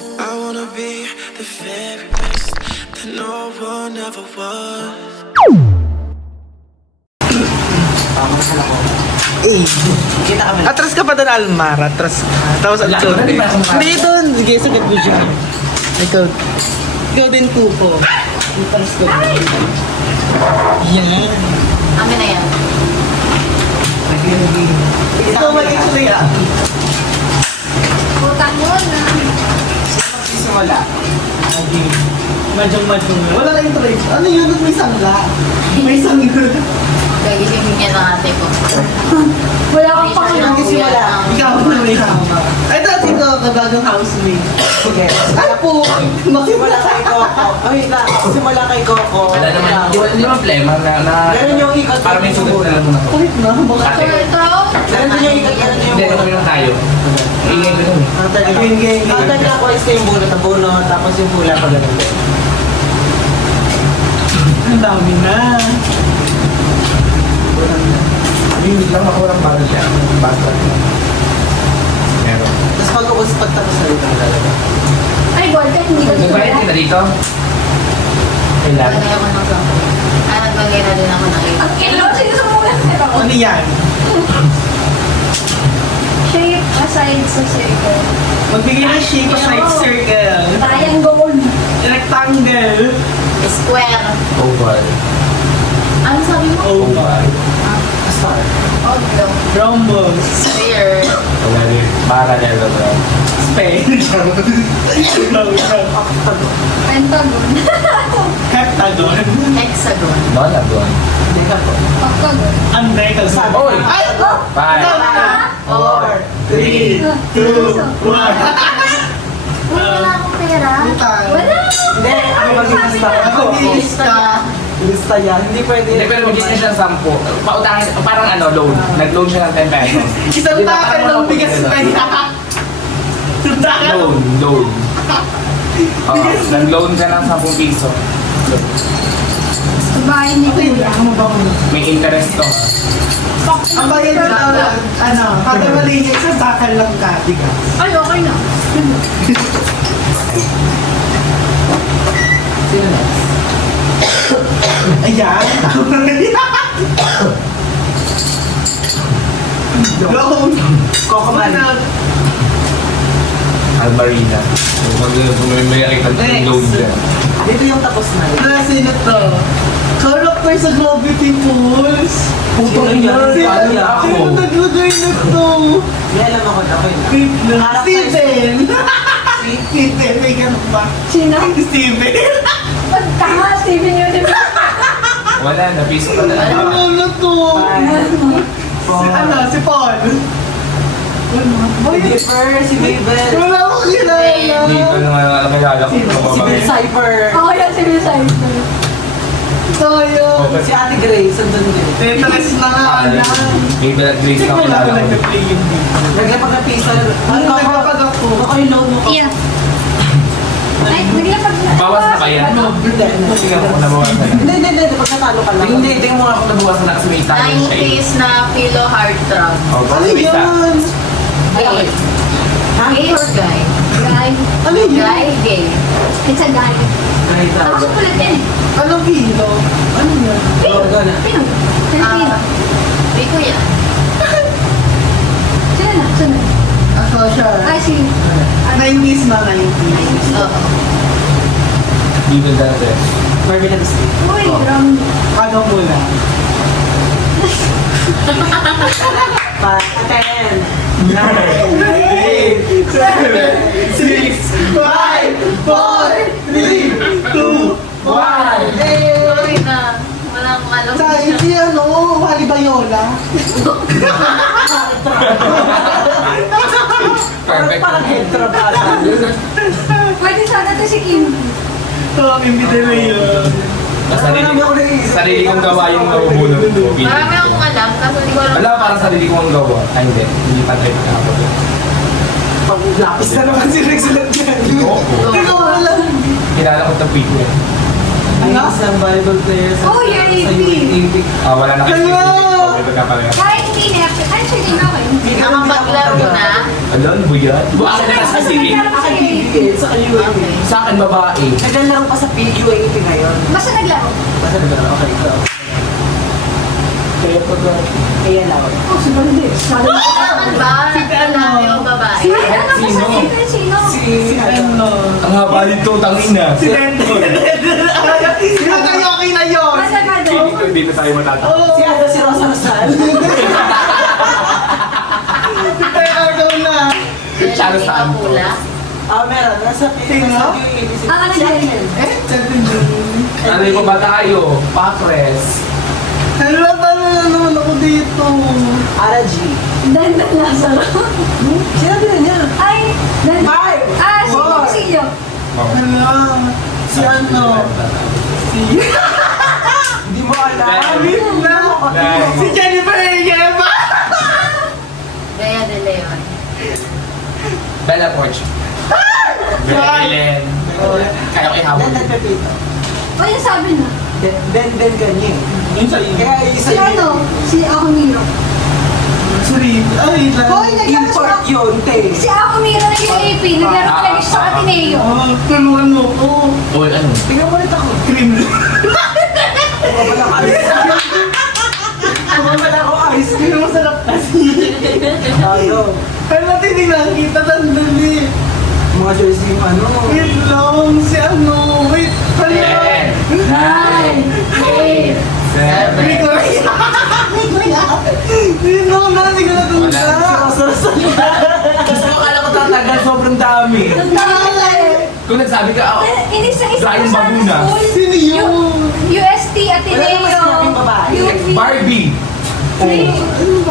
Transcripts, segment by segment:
I wanna be the very best that no one ever was. Atras ka pa doon, Almar. Atras ka. Tapos ang chod. Hindi doon. Sige, sagat mo siya. Ikaw. Ikaw din, Kuko. Atras ka. Yan. Amin na yan. Ikaw mag-explain. Putang mo na. Wala. Madyong-madyong. Wala na interest. Ano yun? May sangga. May sangga. Gagising niya ng ate ko. Wala kang pakialam. Kasi wala. Ikaw na may kama. Ay, dati ito, kabagong housemate. Sige. Ano po? Simula kay Coco. Ay, simula kay Coco. Wala naman, hindi naman problema na Ganun yung ikot. para may sugat na lang muna to. Kahit na, baka. So, ito. Ganun yung ikot, ganun yung Hindi, kami lang tayo. Ingay ko dun eh. Ang tanda ko is yung bunot, tapos yung hula pa ganun din. Ang dami na. Hindi lang ako lang para siya. Basta. Meron. Tapos pagtapos na dito ang lalagay. Ay, God, kahit hindi ka Nagbayad kita dito? Kailan? Nagbayad ako ng sampo. Ah, nagbayad na din ako ng iba. Ang kilo, sinusumulan nila ako. Ano yan? Shape aside sa circle. Magbigay ng shape aside circle. Triangle. Rectangle. Square. Oval. Ano sabi mo? Oval. Star. Oblong. Rhombus. Sphere. Wala rin. Baka na lang bro. Spade. Pentagon. Heptagon. Hexagon. Doon na doon. Octagon. Undecagon. Oy! Ay! Bye! 4, 3, 2, 1. Uy, wala akong pera. Utang. Wala. Hindi, ako mag-lista. Ako mag-lista. Lista yan. Hindi pwede. Hindi, pero mag-gis siya ng 10. Pautahin, parang ano, loan. Nag-loan siya ng 10 pesos. Isang Di ba, takal parang ng mga bigas ganun. na yan. Isang takal. Loan. Nag-loan siya ng 10 piso. Bahay ni Kuya. May interest to. Ang bayan nila, ano, kada mali niya, isang takal lang ka, bigas. Ay, okay na. Sino na? Ayan. Loan. Kokoman. Almarina. May akita ng loan dyan. Dito yung tapos na. Sino to? Character sa Gravity Falls. Puto na yan. Paano na ako? Sino naglagay na to? May alam ako na kayo. Wait lang. Steven! Steven, may ganun ba? Sino? Steven! Pagkaka, Steven Universe. Wala na, piso ka na lang. Ano na to? Si Paul. Si Gipper, si Mabel, Wala akong kilala. Hindi ko na nga alam kaya ko. si Bill Cypher, Ako yan, si Bill Simon. Sayang. si Ate Grace, andun din. Tetris na nga na. May balat grace Check na mo lang kilala kung ko. nag-play yung video. Naglapag na pista. Ano nagpapag ako? Ako yung loan mo. Yeah. Ay, naglapag na. Bawas na kaya? Ano? Tingnan mo, nabawasan na. Hindi. Pagkatalo ka lang. Hindi, tingnan mo nga kung nabawasan na kasi may tayo siya eh. 90s na Philo Hard Trap. Oh, bakit Ano may ta? yan? Gay. Ha? Gay or guy? Guy. Ano Guy, yan? gay. It's a guy. Kahit Ako ako. sa kulit yan eh. Anong kilo? Ano yan? Logo na. Sino? Filipino. Di ko yan. Sino na? Sunod. Ako siya. Ay, si... 90s na 90s. Oo. Bibig dati. Marvin Agustin. Uy, ram... Ano muna? Paten. 9, 8, 7, 6, 5, 4, 3, 2, 1. Sorry na. Walang alam Sa siya. si ano, Wally Bayola. Perfect. Parang head trap ata. Pwede sana to si Kim. Ito ang imbita na yun. Sarili kong gawa yung nabubulong ko. Marami akong alam, kaso di ko alam. Wala, parang sarili ko ang gawa. Ay, hindi. Hindi pa trip ka ako. Pag-lapis Isa naman si Rex Lantan. Oo. Ikaw wala. Kilala ko ito tweet niya. Ayos ng volleyball player sa Oh, you're sa 18. Ah, wala na kasi. Hello! Ito ka pala. Kahit hindi na... Ay, sige, okay. Nakapaglaro na. Alam, buyan. Buwan na kasi. Kasi... PBA sa UAP. Okay. Sa akin, babae. Naglalaro pa sa UAP ngayon. Basta naglaro. Basta naglalaro, okay, ikaw. Kaya pag, kaya lang. Oh, si Valdez. Kailangan ba? Lalaki o babae? Ay, ano ba Sino? sa sino? Si, ano, Ang haba nito, tangina. Si Dente. Okay na yun. Masagado. Hindi na tayo matatawa. si ano, si Rosa Rosal. Kaya ikaw na. Charo Lalaki saan o to? pula? Meron. Nasa Sino? UAP. Ang ano dyan? Ano yung ba tayo? Pakres. Hala, paano na naman ako dito? Ara G. Dandan Lazaro. Sinabi na niya. Ay, Dandan. Five. Ah, si Four. Kusilyo. Hala, si ano? Hindi mo alam. Wait na. Nice. Si Jennifer Yema. Bea de Leon. Bella Porch. Bella Ellen. Kaya ko ihabol. Dan Pepito. O, yung sabi na. Den Kanye. Yun sa iyo. Kaya isa Si ano? Si Ako Miro. Sorry. Ay, wait lang. Hoy, naglaro Import siya. yun, te. Si Ako Miro ng UAP. Naglaro talaga siya sa Ateneo. Oh, tulungan mo ko. Uy, ano? Tingnan mo ulit ako. Cream. Wala ka ice cream. Wala ako ice cream. Pero masarap kasi. Tayo. Hala, tinignan kita. Sandali. Mga jersey yung ano. Wait lang. Si ano. Wait. Hala. 10, 9, 8, 7. Hindi ko rin. Hindi na. Hindi ko na Wala. Gusto ko akala ko tatagal, sobrang dami. Nagdala. Kung nagsabi ka, ako, Hindi sa isa Brian sa Baguna. school. Sino yun? UST Ateneo. Wala naman sinabing babae. UP. Barbie. Yun yung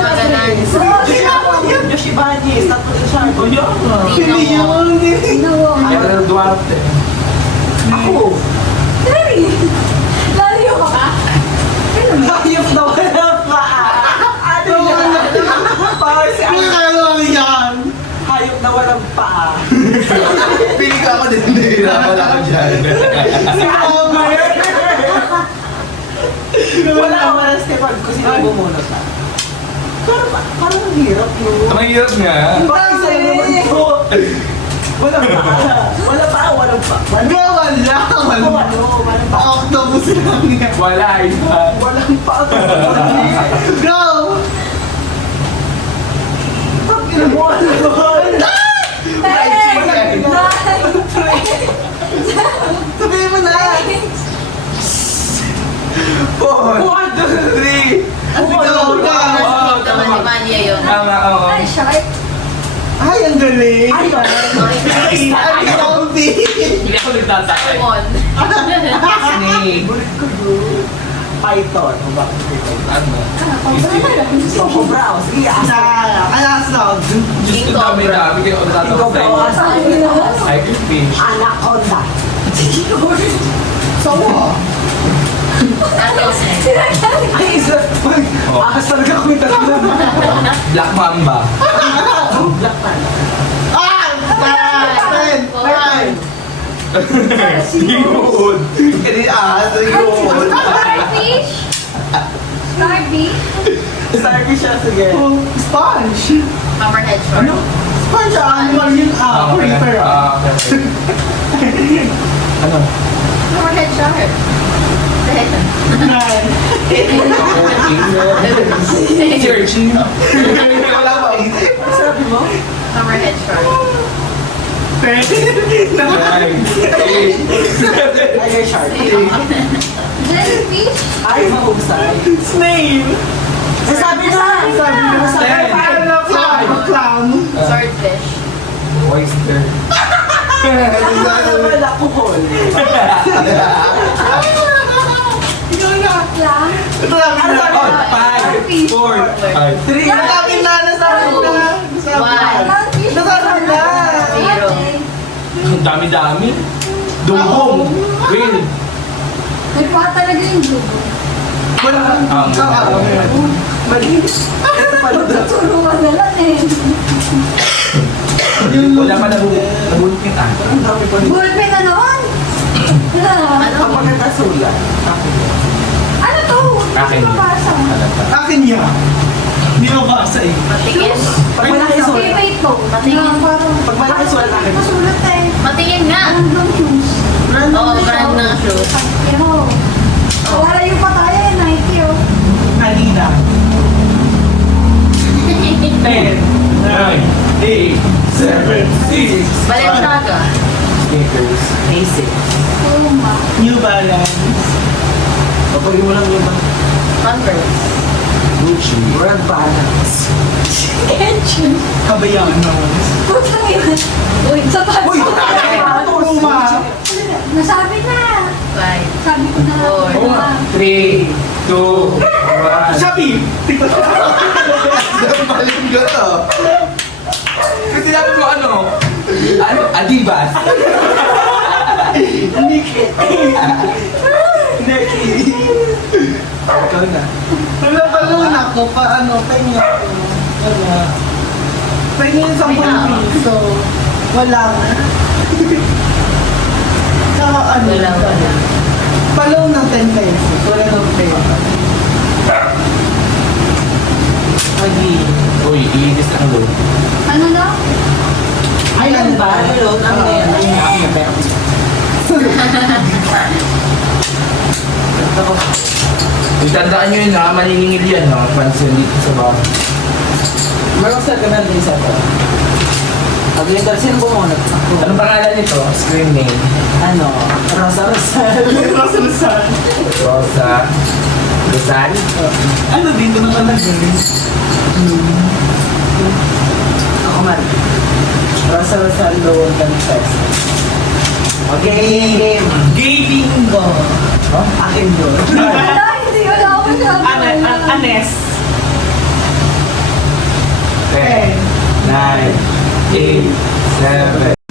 magalan. Oo, sinabi niya. Josh Ibanez. Tapos siya. Oh, yun. Sino yun? Ginawa. General Duarte. Ako. Terry. Lalayo ka ba? Kailan ba? Hayop na wala pa. Ano yan? Parang si Ano kaya yan? hayop na walang paa. Pili ka ako din, nahihirapan ako dyan. Si Homer. Wala ka maras kay pag kung sino bumuno siya. Parang ang hirap yun. Ang hirap nga. Bakit isa na naman po? Walang paa. Walang paa, walang paa. Wala. Walang paa. Octopus lang yan. Wala, iba. Walang paa. Go! Sabihin mo na! One, two, three. Ikaw na! Naman ni Malia yun. Tama, oo. Ay, shark. Ay, ang galing! Ay, Ay, zombie! Hindi ako nagtatay. Simon. Snake. bulit ko yun. Python. O bakit Python? Ano? So, cobra. O, sige, asa. Kaya sound. Diyos ko dami-dami kayo ang Ikaw tatawag pa, sa o, inyo. asa. I can fish. Anaconda. Sawa. Atos. Ay, isa. Asal ka kung tatlo. Black Mamba. Black Panther. Ah! Nine! Seafood. Kani yun. Starfish. Starfish. Starfish siya, sige. Sponge! Hammerhead short. Sponge, animal yun. Prefer. Okay. Ano? Hammerhead shark. Nine. Searching. Wala ba? Sabi mo? Hammerhead shark. Ten. Nine. Eight. Tiger shark. Jellyfish. Ay, mahusay. Snail. Sabi na! Sabi na! Ten. Clown. Swordfish. Oyster. Ano naman ako, Hol? Ikaw na. Lang. Ito lang. Ano sabi Oh, mo? 5, 4, 5. 3. Nasabi na. Nasabi na. One. Clownfish. Nasabi na. Zero. Ang dami-dami. Dunggong. Whale. May pa talaga yung dugo. Wala. Mali. Ito pala daw. Tutulungan na lang eh. Wala pa nabulot kita. Ang dami ko nito. Bullpen na naman. Ano? Kapag nagkasulat, Ano to? Akin. Mabasa. Akin niya. Hindi mo basa eh. Matingin. Pag malaki sulat. Okay, wait po. Matingin. Pag malaki sulat natin. Masulat eh. Matingin nga. Random shoes. Oo, brand ng shoes. Pero, wala yung pataya eh, Nike oh. Kanina. 10, 9, 8, 7, 6, Balenciaga. Sneakers. Basic. Puma. New Balance. Kapag mo lang yung Converse. Gucci. brand balance. Kabayaan naman. Putang yun. Uy, sapat. Uy! Luma! Nasabi na. Five. Sabi ko na. Four. 3, 2, 1. Sabi! Balik ka to. Kasi sinabi mo ano? Ano? Adibas. Nikki! Nikki! Ikaw na. Nalabalon ako, paano, pahinga ako. Wala. Pahinga sa piso. Wala nga. Saka ano? Wala. Palaw ng 10 pesos. Wala ng pera. Agi. Uy, iligis ang load. Ano na? Ay, ano ba? Hello, ano yan? Ay, ako na pera. Itandaan nyo yun ha, maningingil yan ha. Pansin dito sa bawah. Marasal ka na din sa ito. Pag-letter, sino bumunod? Ako. Anong pangalan nito? Screen name. Ano? Rosa Rosal. Rasulsan. Rosa. Rizal. Ano dito naman nag-galing? Ako man. Rosa Rosal, Lowell, Confess. Okay, game. Gay bingo. Akin doon. Wala, hindi wala ako sabi. Anes. 10, 9, 8, 7,